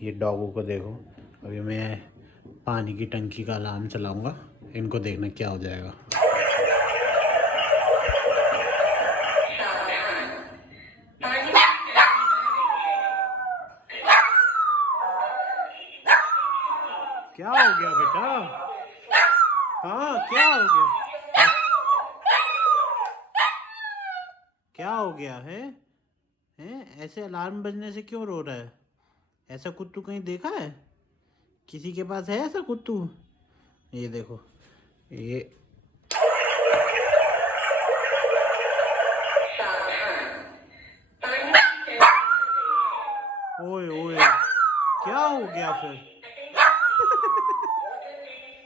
ये डॉगों को देखो। अभी मैं पानी की टंकी का अलार्म चलाऊंगा, इनको देखना क्या हो जाएगा। क्या हो गया बेटा? हाँ क्या हो गया? क्या हो गया है? हैं ऐसे अलार्म बजने से क्यों रो रहा है? ऐसा कुत्तू कहीं देखा है? किसी के पास है ऐसा कुत्तू? ये देखो, ये ओए ओए, क्या हो गया फिर?